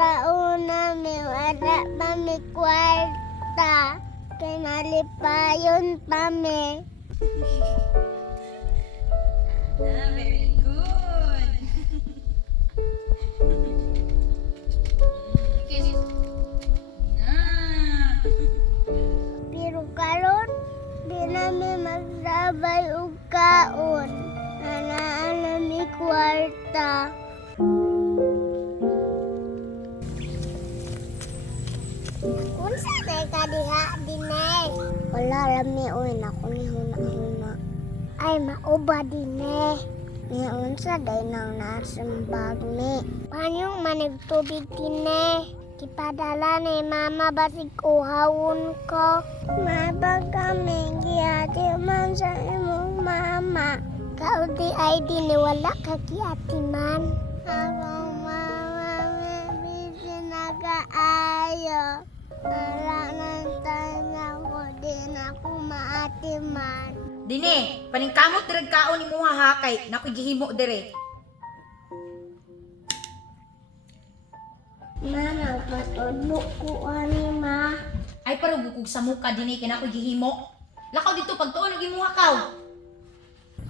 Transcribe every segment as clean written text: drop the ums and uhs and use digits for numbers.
sa una may wala pa may kwarta. Kay nalipayon pa may. Very good. Kiss. Pero karon di namin magsabay og kaon. Nanaan na may kwarta. Unsa day ka diha dinay? Wala lami oy nako ni huna-huna. Ay mauba dinay. Ni unsa day nang nasembag ni? Paano manigtubig dinay? Ipadala ni mama basig uhawon ko. Mabag kami giyati man sa imong mama. Kaudi ay di wala ka giyati man. Akong mama may busy nag-aayo. Wala nang tanya ko din ako maatiman. Dine, paningkamot dirag kaon imuha ha kay nakoy gihimo dire. Mama, patudlo ko ani ma. Ay parugukog sa muka dine kay nakoy gihimo. Lakaw dito pagtuon og imuha kaw.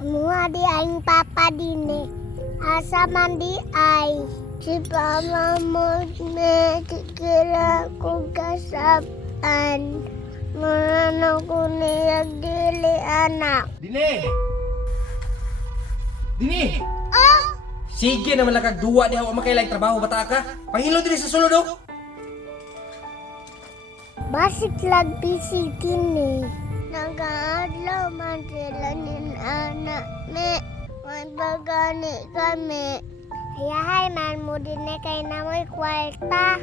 Mua di aing papa dine. Asa man di ay. Si papa mo me kikira ko kasapan. Marano ko niyag dili anak. Dini! Dini! Oh! Sige naman lang kagduwa di ako makailang trabaho bata ka. Pahilo din sa sulod oh. Basit lag busy dine. Nag-aadlaw man sila nin anak me. Magbagani kami. Ayahay man mo din kay namoy kwarta.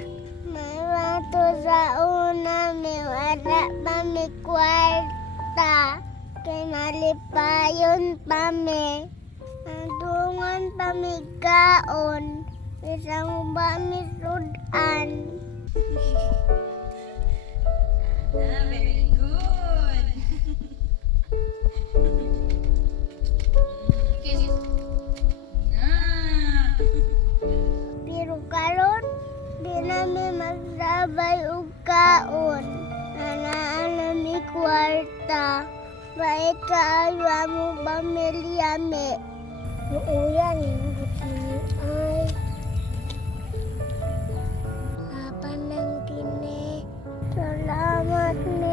May wato sa una may wala pa may kwarta. Kay nalipayon pa may. Andungan pa may kaon. Isang ba may sudan. Very good. Kiss. Pero karon di namin magsabay og kaon. Nanaan na may kwarta. Bait kaayo mo pamilya me. Uuyan yung butini ay. Kapan ng kine. Salamat me.